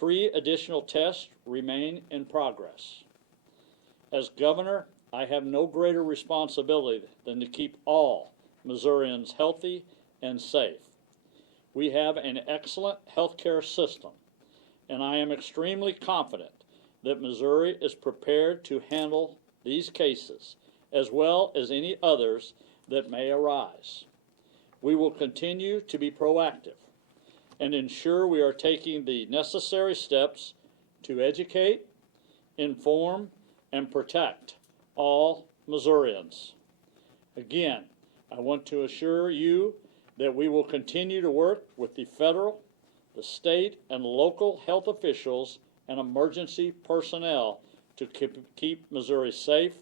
3 additional tests remain in progress. As governor, I have no greater responsibility than to keep all Missourians healthy and safe. We have an excellent healthcare system, and I am extremely confident that Missouri is prepared to handle these cases as well as any others that may arise. We will continue to be proactive and ensure we are taking the necessary steps to educate, inform, and protect all Missourians. Again, I want to assure you that we will continue to work with the federal, the state, and local health officials and emergency personnel to keep Missouri safe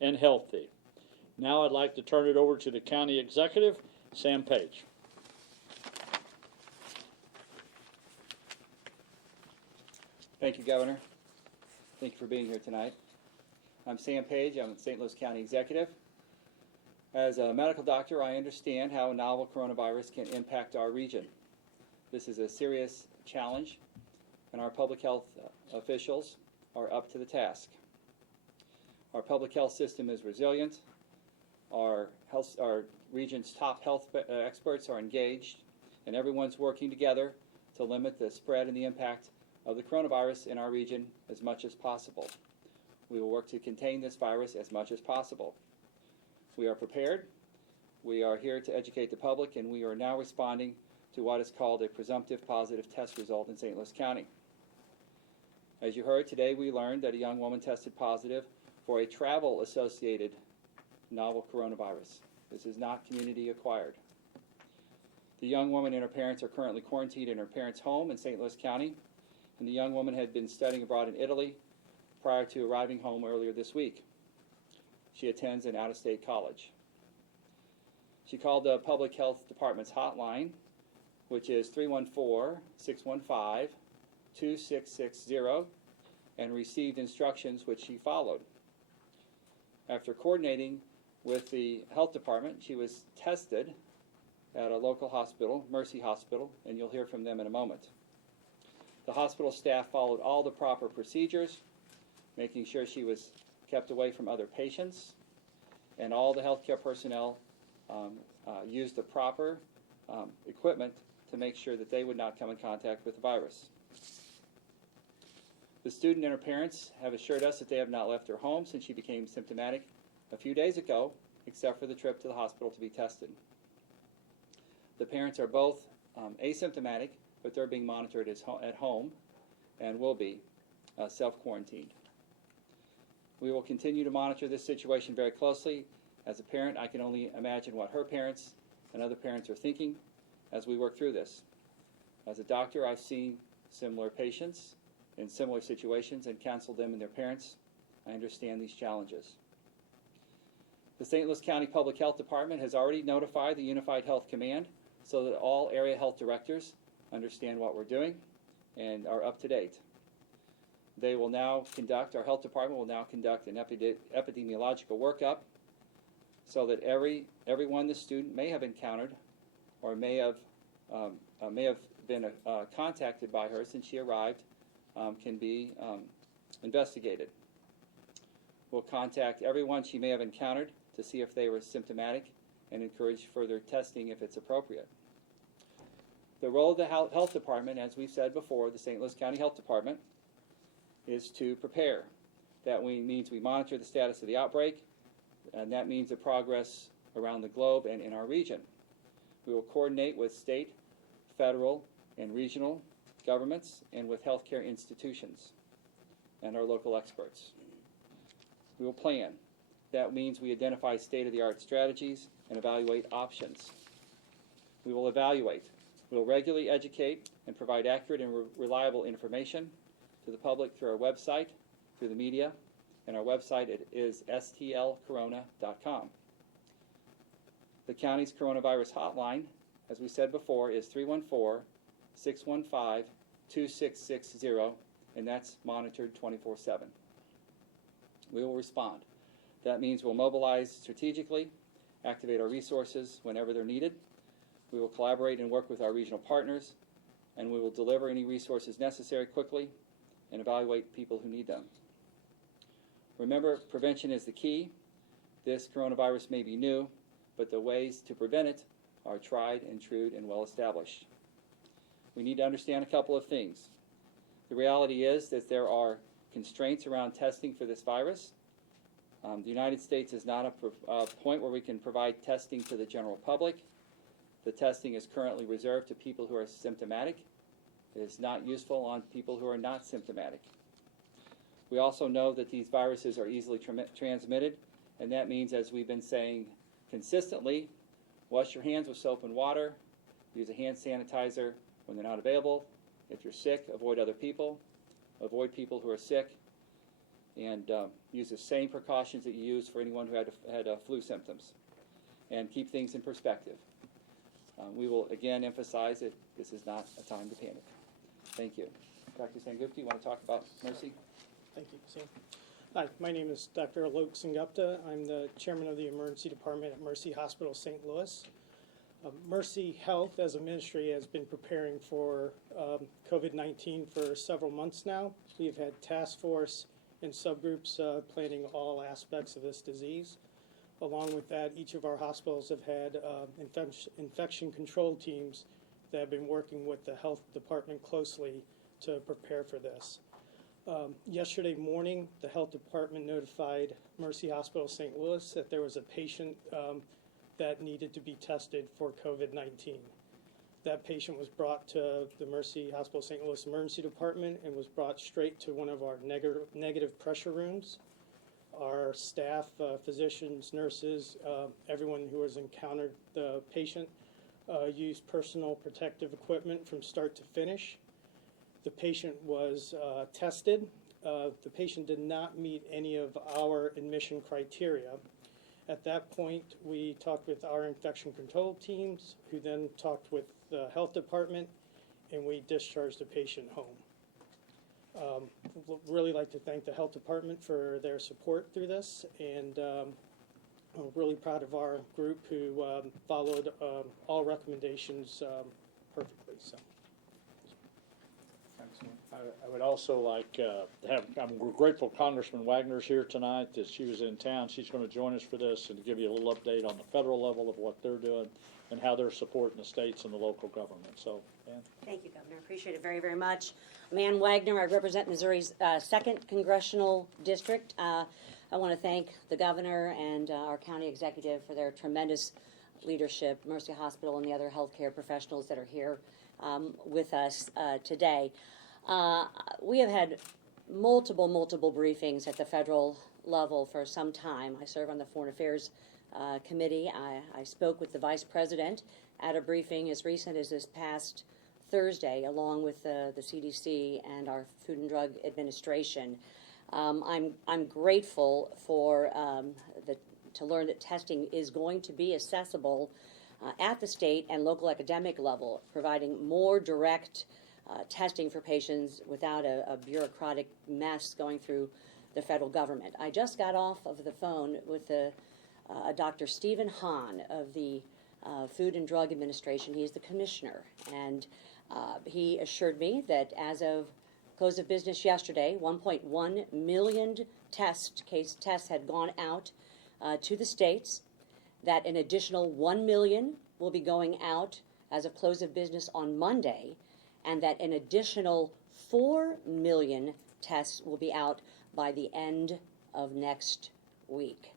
and healthy. Now I'd like to turn it over to the County Executive, Sam Page. Thank you, Governor. Thank you for being here tonight. I'm Sam Page. I'm the St. Louis County Executive. As a medical doctor, I understand how a novel coronavirus can impact our region. This is a serious challenge, and our public health officials are up to the task. Our public health system is resilient. Our region's top health experts are engaged, and everyone's working together to limit the spread and the impact of the coronavirus in our region as much as possible. We will work to contain this virus as much as possible. We are prepared. We are here to educate the public, and we are now responding to what is called a presumptive positive test result in St. Louis County. As you heard today, we learned that a young woman tested positive for a travel-associated novel coronavirus. This is not community acquired. The young woman and her parents are currently quarantined in her parents' home in St. Louis County, and the young woman had been studying abroad in Italy prior to arriving home earlier this week. She attends an out-of-state college. She called the Public Health Department's hotline, which is 314-615-2660, and received instructions which she followed. After coordinating with the health department, she was tested at a local hospital, Mercy Hospital, and you'll hear from them in a moment. The hospital staff followed all the proper procedures, making sure she was kept away from other patients, and all the healthcare personnel used the proper equipment to make sure that they would not come in contact with the virus. The student and her parents have assured us that they have not left her home since she became symptomatic a few days ago, except for the trip to the hospital to be tested. The parents are both asymptomatic, but they're being monitored at home and will be self-quarantined. We will continue to monitor this situation very closely. As a parent, I can only imagine what her parents and other parents are thinking as we work through this. As a doctor, I've seen similar patients in similar situations and counseled them and their parents. I understand these challenges. The St. Louis County Public Health Department has already notified the Unified Health Command so that all area health directors understand what we're doing and are up to date. They will now conduct, our health department will now conduct an epidemiological workup so that everyone the student may have encountered or may have been contacted by her since she arrived can be investigated. We'll contact everyone she may have encountered to see if they were symptomatic and encourage further testing if it's appropriate. The role of the health department, as we've said before, the St. Louis County Health Department, is to prepare. That means we monitor the status of the outbreak, and that means the progress around the globe and in our region. We will coordinate with state, federal, and regional governments and with healthcare institutions and our local experts. We will plan. That means we identify state-of-the-art strategies and evaluate options. We will evaluate. We will regularly educate and provide accurate and reliable information to the public through our website, through the media, and our website is stlcorona.com. The county's coronavirus hotline, as we said before, is 314-615-2660, and that's monitored 24/7. We will respond. That means we'll mobilize strategically, activate our resources whenever they're needed. We will collaborate and work with our regional partners and we will deliver any resources necessary quickly and evaluate people who need them. Remember, prevention is the key. This coronavirus may be new, but the ways to prevent it are tried and true and well established. We need to understand a couple of things. The reality is that there are constraints around testing for this virus. The United States is not a point where we can provide testing to the general public. The testing is currently reserved to people who are symptomatic. It is not useful on people who are not symptomatic. We also know that these viruses are easily transmitted, and that means, as we've been saying consistently, wash your hands with soap and water, use a hand sanitizer when they're not available. If you're sick, avoid other people, avoid people who are sick, and use the same precautions that you use for anyone who had flu symptoms, and keep things in perspective. We will again emphasize that this is not a time to panic. Thank you. Dr. Sengupta, you want to talk about Mercy? Thank you, Sam. Hi, my name is Dr. Alok Sengupta. I'm the chairman of the emergency department at Mercy Hospital, St. Louis. Mercy Health, as a ministry, has been preparing for COVID-19 for several months now. We've had task force and subgroups planning all aspects of this disease. Along with that, each of our hospitals have had infection control teams that have been working with the health department closely to prepare for this. Yesterday morning, the health department notified Mercy Hospital St. Louis that there was a patient that needed to be tested for COVID-19. That patient was brought to the Mercy Hospital St. Louis Emergency Department and was brought straight to one of our negative pressure rooms. Our staff, physicians, nurses, everyone who has encountered the patient used personal protective equipment from start to finish. The patient was tested. The patient did not meet any of our admission criteria. At that point, we talked with our infection control teams, who then talked with the health department, and we discharged the patient home. We'd really like to thank the health department for their support through this, and I'm really proud of our group who followed all recommendations perfectly. So. I would also like to I'm grateful Congressman Wagner's here tonight, that she was in town. She's going to join us for this and give you a little update on the federal level of what they're doing and how they're supporting the states and the local government. So, Ann. Thank you, Governor. Appreciate it very, very much. I'm Ann Wagner. I represent Missouri's 2nd Congressional District. I want to thank the Governor and our county executive for their tremendous leadership, Mercy Hospital and the other healthcare professionals that are here with us today. We have had multiple briefings at the federal level for some time. I serve on the Foreign Affairs Committee. I spoke with the Vice President at a briefing as recent as this past Thursday, along with the CDC and our Food and Drug Administration. I'm grateful for to learn that testing is going to be accessible at the state and local academic level, providing more direct testing for patients without a bureaucratic mess going through the federal government. I just got off of the phone with Dr. Stephen Hahn of the Food and Drug Administration. He's the commissioner, and he assured me that as of close of business yesterday, 1.1 million tests had gone out to the states, that an additional 1 million will be going out as of close of business on Monday, and that an additional 4 million tests will be out by the end of next week.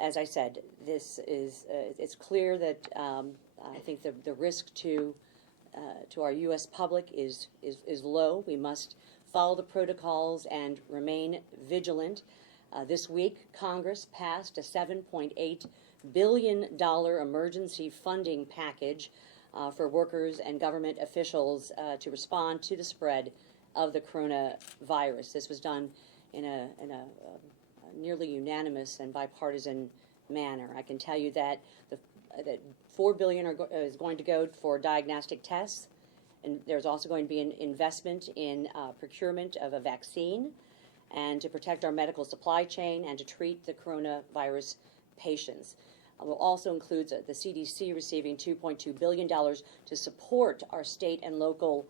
As I said, this is it's clear that I think the risk to our U.S. public is low. We must follow the protocols and remain vigilant. This week, Congress passed a $7.8 billion emergency funding package for workers and government officials to respond to the spread of the coronavirus. This was done in a nearly unanimous and bipartisan manner. I can tell you that that $4 billion is going to go for diagnostic tests, and there's also going to be an investment in procurement of a vaccine, and to protect our medical supply chain and to treat the coronavirus patients. Will also includes the CDC receiving $2.2 billion to support our state and local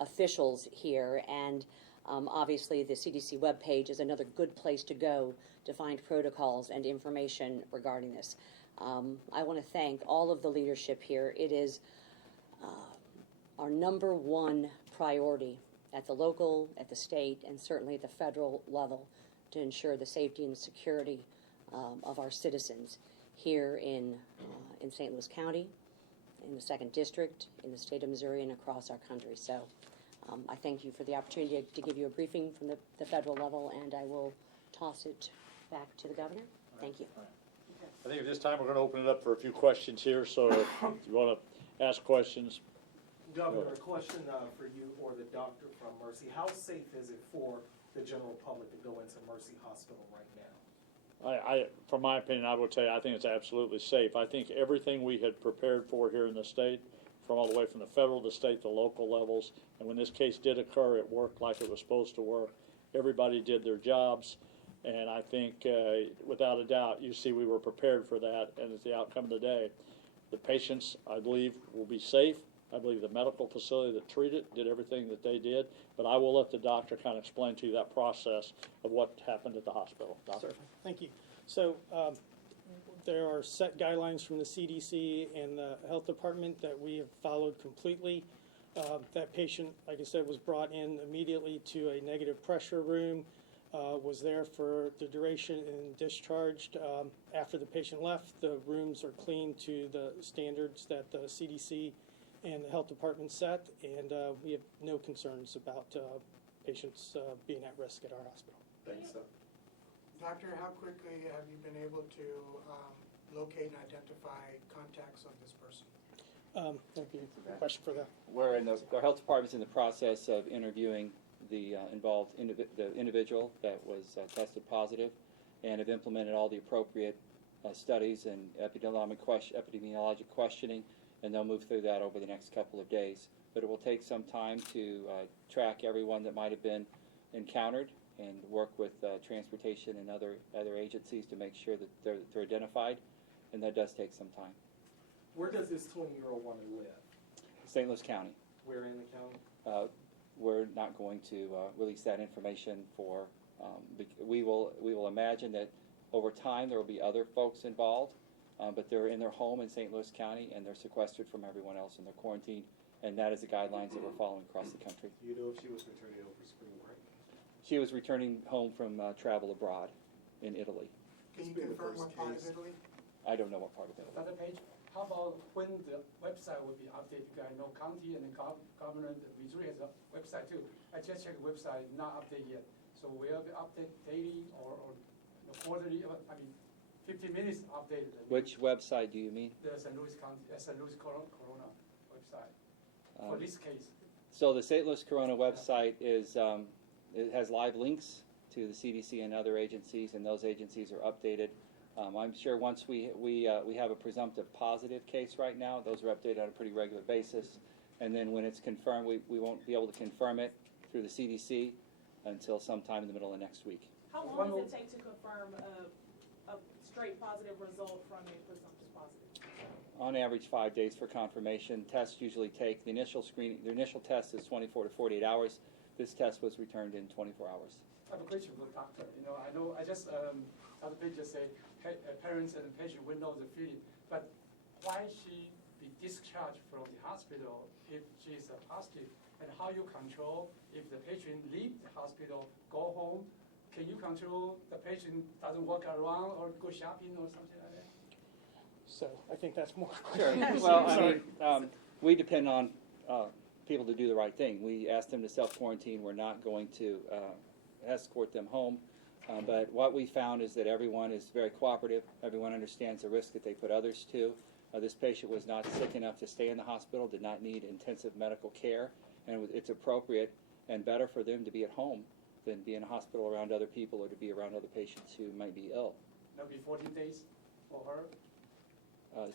officials here. And obviously, the CDC webpage is another good place to go to find protocols and information regarding this. I want to thank all of the leadership here. It is our number one priority at the local, at the state, and certainly at the federal level to ensure the safety and security of our citizens here in St. Louis County, in the 2nd District, in the state of Missouri, and across our country. So I thank you for the opportunity to give you a briefing from the federal level, and I will toss it back to the governor. Thank you. I think at this time we're going to open it up for a few questions here, so if you want to ask questions. Governor, a question for you or the doctor from Mercy. How safe is it for the general public to go into Mercy Hospital right now? From my opinion, I would say I think it's absolutely safe. I think everything we had prepared for here in the state, from all the way from the federal, the state, the local levels, and when this case did occur, it worked like it was supposed to work. Everybody did their jobs, and I think without a doubt, you see we were prepared for that, and it's the outcome of the day. The patients, I believe, will be safe. I believe the medical facility that treated did everything that they did, but I will let the doctor kind of explain to you that process of what happened at the hospital. Doctor? Thank you. So there are set guidelines from the CDC and the health department that we have followed completely. That patient, like I said, was brought in immediately to a negative pressure room, was there for the duration and discharged. After the patient left, the rooms are cleaned to the standards that the CDC and the health department set, and we have no concerns about patients being at risk at our hospital. Thanks, sir. Doctor, how quickly have you been able to locate and identify contacts of this person? Thank you. Question for the Our health department's in the process of interviewing the involved the individual that was tested positive, and have implemented all the appropriate studies and epidemiologic questioning, and they'll move through that over the next couple of days. But it will take some time to track everyone that might have been encountered and work with transportation and other agencies to make sure that they're identified, and that does take some time. Where does this 20-year-old woman live? St. Louis County. Where in the county? We're not going to release that information for, we will imagine that over time there will be other folks involved, but they're in their home in St. Louis County, and they're sequestered from everyone else, and they're quarantined, and that is the guidelines that we're following across the country. Do you know if she was returning home for spring break? She was returning home from travel abroad in Italy. Can you confirm what part of Italy? I don't know what part of Italy. Dr. Page, how about when the website will be updated? Because I know county and the governor of Missouri has a website too. I just checked the website, not updated yet. So will it be updated daily or quarterly? I mean, 15 minutes updated. Which website do you mean? The St. Louis County, St. Louis Corona website for this case. So the St. Louis Corona website is it has live links to the CDC and other agencies, and those agencies are updated. I'm sure once we have a presumptive positive case right now, those are updated on a pretty regular basis. And then when it's confirmed, we won't be able to confirm it through the CDC until sometime in the middle of next week. How long does it take to confirm a straight positive result from a presumptive positive? On average, 5 days for confirmation. Tests usually take, the initial test is 24 to 48 hours. This test was returned in 24 hours. I have a question for the doctor. I just, Dr. Page just said, parents and the patient will know the feeling, but why she be discharged from the hospital if she is positive, and how you control if the patient leave the hospital, go home? Can you control the patient doesn't walk around or go shopping or something like that? So I think that's more. Sure. Well, I mean, we depend on people to do the right thing. We ask them to self-quarantine. We're not going to escort them home. But what we found is that everyone is very cooperative. Everyone understands the risk that they put others to. This patient was not sick enough to stay in the hospital, did not need intensive medical care, and it's appropriate and better for them to be at home than be in a hospital around other people or to be around other patients who might be ill. That'll be 14 days for her?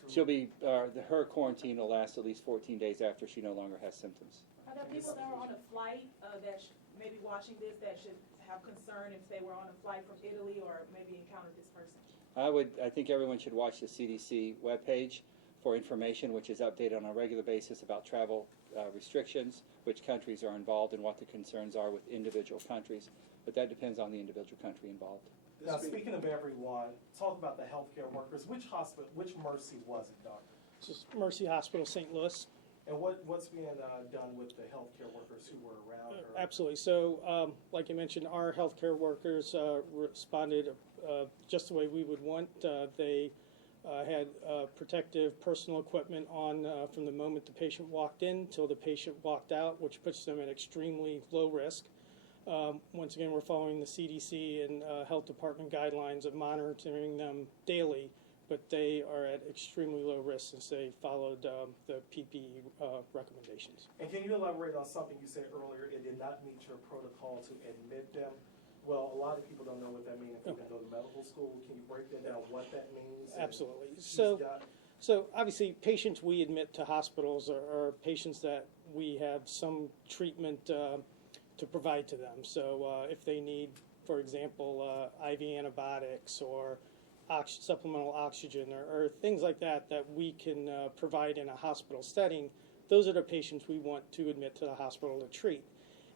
She'll be, her quarantine will last at least 14 days after she no longer has symptoms. Are there people that are on a flight that may be watching this that should have concern if they were on a flight from Italy or maybe encountered this person? I think everyone should watch the CDC webpage for information which is updated on a regular basis about travel restrictions, which countries are involved, and what the concerns are with individual countries. But that depends on the individual country involved. Now, speaking of everyone, talk about the healthcare workers. Which hospital, which Mercy was it, doctor? This is Mercy Hospital, St. Louis. And what's being done with the healthcare workers who were around her? Absolutely. So, like you mentioned, our healthcare workers responded just the way we would want. They had protective personal equipment on from the moment the patient walked in till the patient walked out, which puts them at extremely low risk. Once again, we're following the CDC and Health Department guidelines of monitoring them daily, but they are at extremely low risk since they followed the PPE recommendations. And can you elaborate on something you said earlier? It did not meet your protocol to admit them. Well, a lot of people don't know what that means if they didn't go to medical school. Can you break that down, what that means? Absolutely. So obviously, patients we admit to hospitals are patients that we have some treatment to provide to them. So if they need, for example, IV antibiotics or supplemental oxygen or things like that that we can provide in a hospital setting, those are the patients we want to admit to the hospital to treat.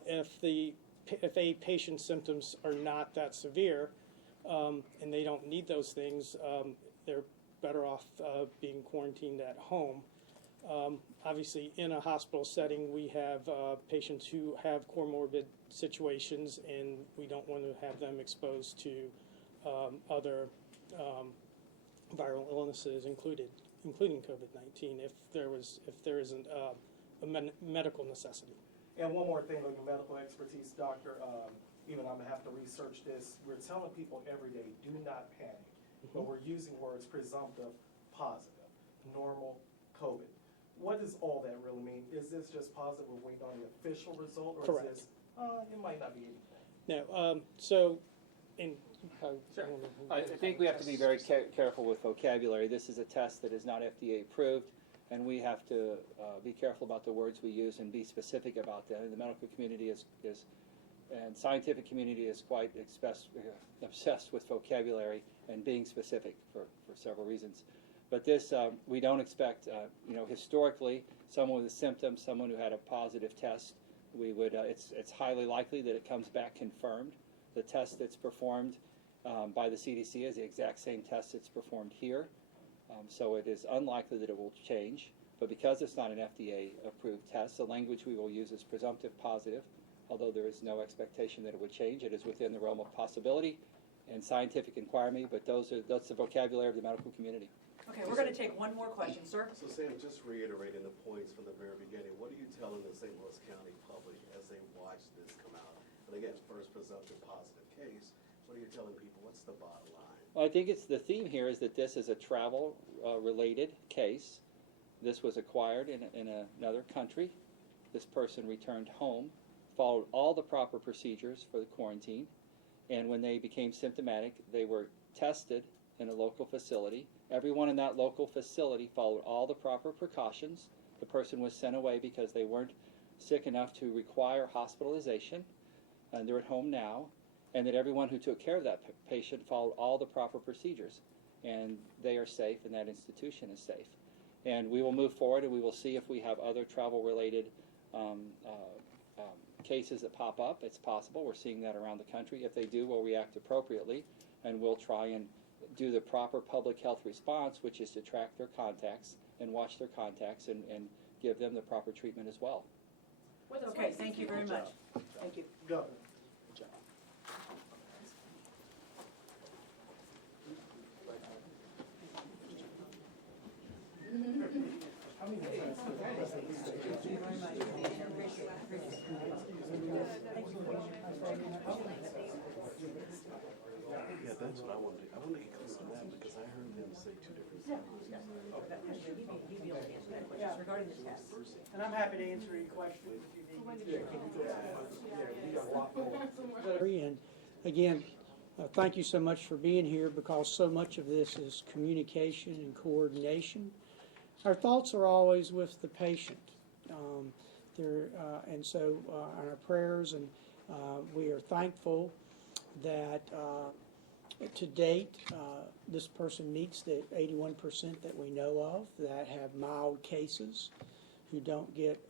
If a patient's symptoms are not that severe and they don't need those things, they're better off being quarantined at home. Obviously, in a hospital setting, we have patients who have comorbid situations, and we don't want to have them exposed to other viral illnesses, including COVID-19, if there isn't a medical necessity. And one more thing on your medical expertise, doctor. Even I'm gonna have to research this. We're telling people every day, do not panic, but we're using words presumptive, positive, normal, COVID. What does all that really mean? Is this just positive, we're waiting on the official result, or Correct. is this, it might not be anything? No, so in I think we have to be very careful with vocabulary. This is a test that is not FDA approved, and we have to be careful about the words we use and be specific about that. And the medical community and scientific community is quite obsessed with vocabulary and being specific for several reasons. But this, we don't expect, historically, someone with symptoms, someone who had a positive test, we would, it's highly likely that it comes back confirmed. The test that's performed by the CDC is the exact same test that's performed here. So it is unlikely that it will change. But because it's not an FDA-approved test, the language we will use is presumptive positive, although there is no expectation that it would change. It is within the realm of possibility and scientific inquiry, but that's the vocabulary of the medical community. Okay, we're going to take one more question, sir. So Sam, just reiterating the points from the very beginning, what are you telling the St. Louis County public as they watch this come out? And again, first presumptive positive case, what are you telling people? What's the bottom line? Well, I think the theme here is that this is a travel-related case. This was acquired in another country. This person returned home, followed all the proper procedures for the quarantine, and when they became symptomatic, they were tested in a local facility. Everyone in that local facility followed all the proper precautions. The person was sent away because they weren't sick enough to require hospitalization, and they're at home now, and that everyone who took care of that patient followed all the proper procedures, and they are safe, and that institution is safe. And we will move forward, and we will see if we have other travel-related cases that pop up. It's possible. We're seeing that around the country. If they do, we'll react appropriately, and we'll try and do the proper public health response, which is to track their contacts and watch their contacts and give them the proper treatment as well. Okay, thank you very much. Thank you. Governor. Yeah, that's what I want to do. I want to get clear on that because I heard them say two different things. Regarding the test. And I'm happy to answer any questions if you need. And again, thank you so much for being here, because so much of this is communication and coordination. Our thoughts are always with the patient, and so our prayers, and we are thankful that To date, this person meets the 81% that we know of that have mild cases, who don't get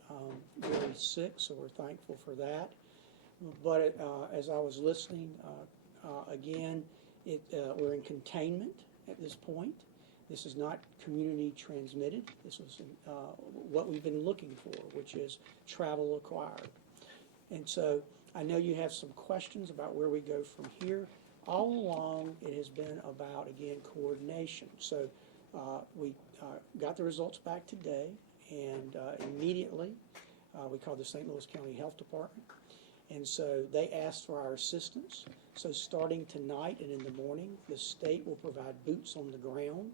very sick, so we're thankful for that. But as I was listening, again, we're in containment at this point. This is not community transmitted. This was what we've been looking for, which is travel acquired. And so I know you have some questions about where we go from here. All along, it has been about, again, coordination. So we got the results back today, and immediately we called the St. Louis County Health Department. And so they asked for our assistance. So starting tonight and in the morning, the state will provide boots on the ground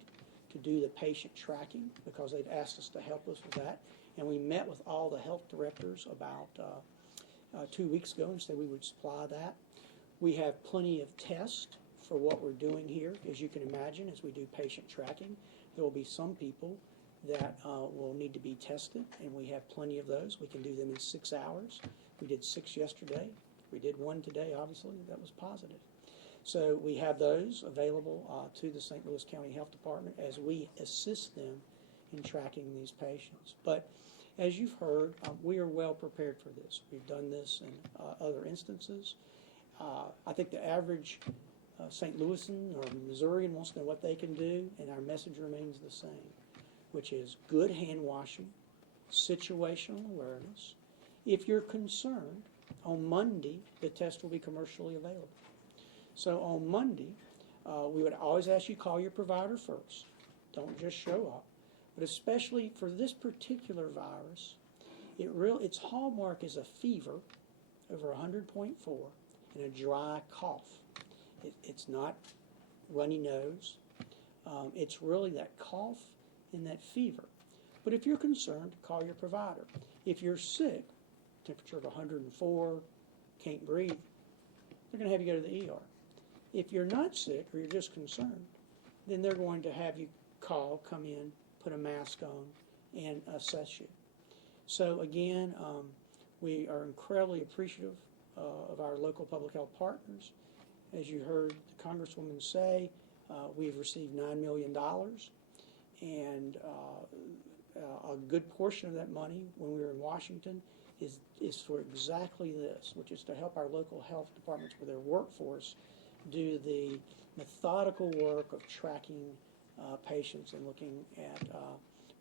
to do the patient tracking, because they've asked us to help us with that. And we met with all the health directors about 2 weeks ago and said we would supply that. We have plenty of tests for what we're doing here. As you can imagine, as we do patient tracking, there will be some people that will need to be tested, and we have plenty of those. We can do them in 6 hours. We did 6 yesterday. We did 1 today, obviously, that was positive. So we have those available to the St. Louis County Health Department as we assist them in tracking these patients. But as you've heard, we are well prepared for this. We've done this in other instances. I think the average St. Louisan or Missourian wants to know what they can do, and our message remains the same, which is good hand washing, situational awareness. If you're concerned, on Monday, the test will be commercially available. So on Monday, we would always ask you to call your provider first. Don't just show up. But especially for this particular virus, its hallmark is a fever over 100.4 and a dry cough. It's not runny nose. It's really that cough and that fever. But if you're concerned, call your provider. If you're sick, temperature of 104, can't breathe, they're going to have you go to the ER. If you're not sick or you're just concerned, then they're going to have you come in, put a mask on, and assess you. So again, we are incredibly appreciative of our local public health partners. As you heard the Congresswoman say, we've received $9 million, and a good portion of that money when we were in Washington is for exactly this, which is to help our local health departments with their workforce do the methodical work of tracking patients and looking at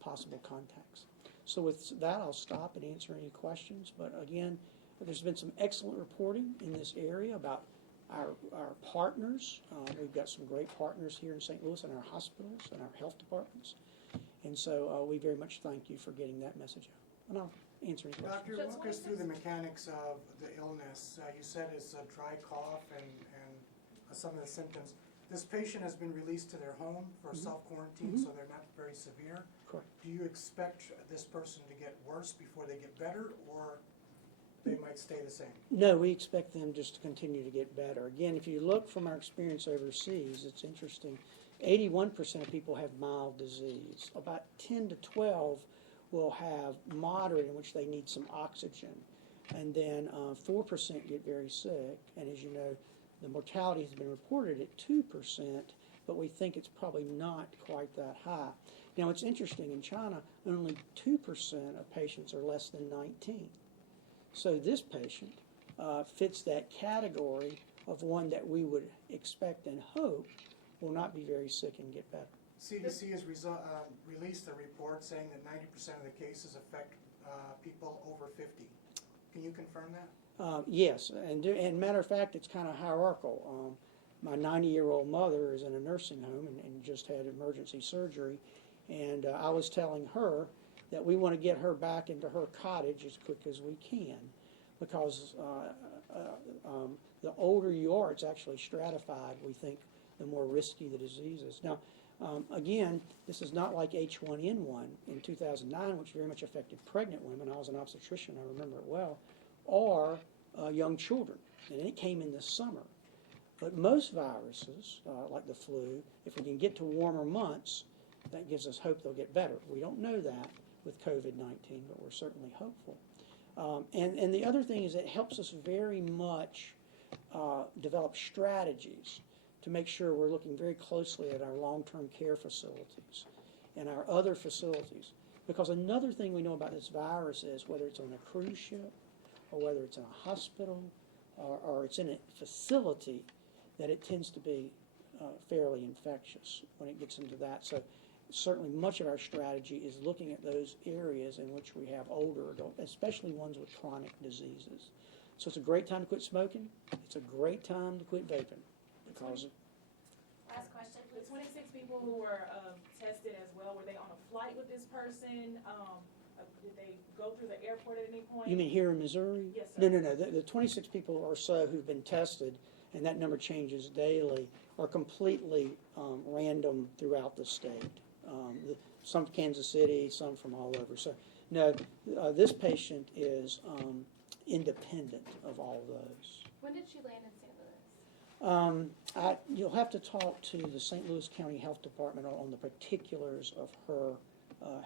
possible contacts. So with that, I'll stop and answer any questions. But again, there's been some excellent reporting in this area about our partners. We've got some great partners here in St. Louis in our hospitals and our health departments. And so we very much thank you for getting that message out. And I'll answer any questions. Doctor, walk us through the mechanics of the illness. You said it's a dry cough and some of the symptoms. This patient has been released to their home for self-quarantine, so they're not very severe. Correct. Do you expect this person to get worse before they get better, or they might stay the same? No, we expect them just to continue to get better. Again, if you look from our experience overseas, it's interesting. 81% of people have mild disease. About 10 to 12 will have moderate, in which they need some oxygen. And then 4% get very sick. And as you know, the mortality has been reported at 2%, but we think it's probably not quite that high. Now, it's interesting, in China, only 2% of patients are less than 19. So this patient fits that category of one that we would expect and hope will not be very sick and get better. CDC has released a report saying that 90% of the cases affect people over 50. Can you confirm that? Yes, and matter of fact, it's kind of hierarchical. My 90-year-old mother is in a nursing home and just had emergency surgery, and I was telling her that we want to get her back into her cottage as quick as we can, because the older you are, it's actually stratified. We think the more risky the disease is. Now, again, this is not like H1N1 in 2009, which very much affected pregnant women. I was an obstetrician, I remember it well, or young children, and it came in the summer. But most viruses, like the flu, if we can get to warmer months, that gives us hope they'll get better. We don't know that with COVID-19, but we're certainly hopeful. And the other thing is it helps us very much develop strategies to make sure we're looking very closely at our long-term care facilities and our other facilities. Because another thing we know about this virus is whether it's on a cruise ship or whether it's in a hospital or it's in a facility, that it tends to be fairly infectious when it gets into that. So certainly much of our strategy is looking at those areas in which we have older adults, especially ones with chronic diseases. So it's a great time to quit smoking. It's a great time to quit vaping because Last question, the 26 people who were tested as well, were they on a flight with this person? Did they go through the airport at any point? You mean here in Missouri? Yes, sir. No. The 26 people or so who've been tested, and that number changes daily, are completely random throughout the state. Some Kansas City, some from all over. So, no, this patient is independent of all those. When did she land in St. Louis? You'll have to talk to the St. Louis County Health Department on the particulars of her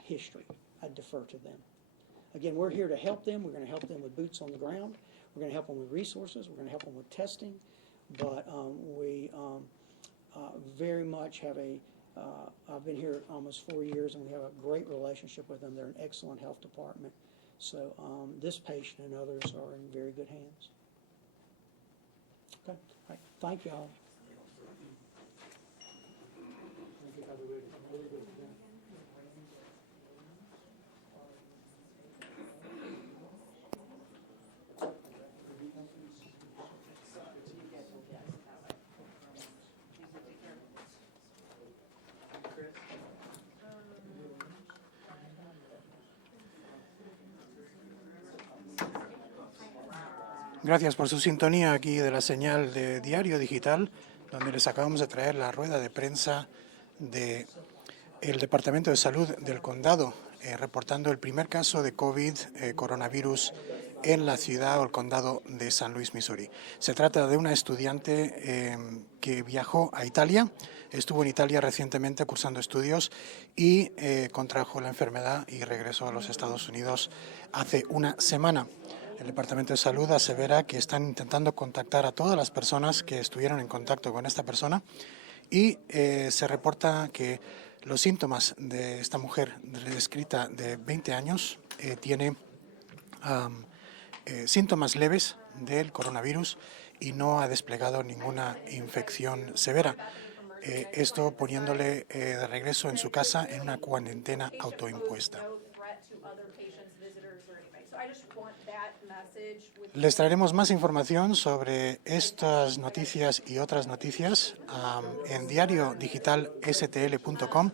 history. I'd defer to them. Again, we're here to help them. We're going to help them with boots on the ground. We're going to help them with resources. We're going to help them with testing. But we very much have I've been here almost 4 years, and we have a great relationship with them. They're an excellent health department. So this patient and others are in very good hands. Okay. All right. Thank you all. Gracias por su sintonía aquí de la señal de Diario Digital, donde les acabamos de traer la rueda de prensa del Departamento de Salud del Condado, reportando el primer caso de COVID, coronavirus, en la ciudad o el condado de St. Louis, Missouri. Se trata de una estudiante que viajó a Italia, estuvo en Italia recientemente cursando estudios y contrajo la enfermedad y regresó a los Estados Unidos hace una semana. El Departamento de Salud asevera que están intentando contactar a todas las personas que estuvieron en contacto con esta persona y se reporta que los síntomas de esta mujer descrita de 20 años tiene síntomas leves del coronavirus y no ha desplegado ninguna infección severa. Esto poniéndole de regreso en su casa en una cuarentena autoimpuesta. Les traeremos más información sobre estas noticias y otras noticias en diariodigitalstl.com.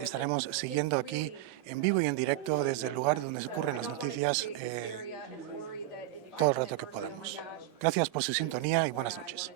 Estaremos siguiendo aquí en vivo y en directo desde el lugar donde se ocurren las noticias todo el rato que podamos. Gracias por su sintonía y buenas noches.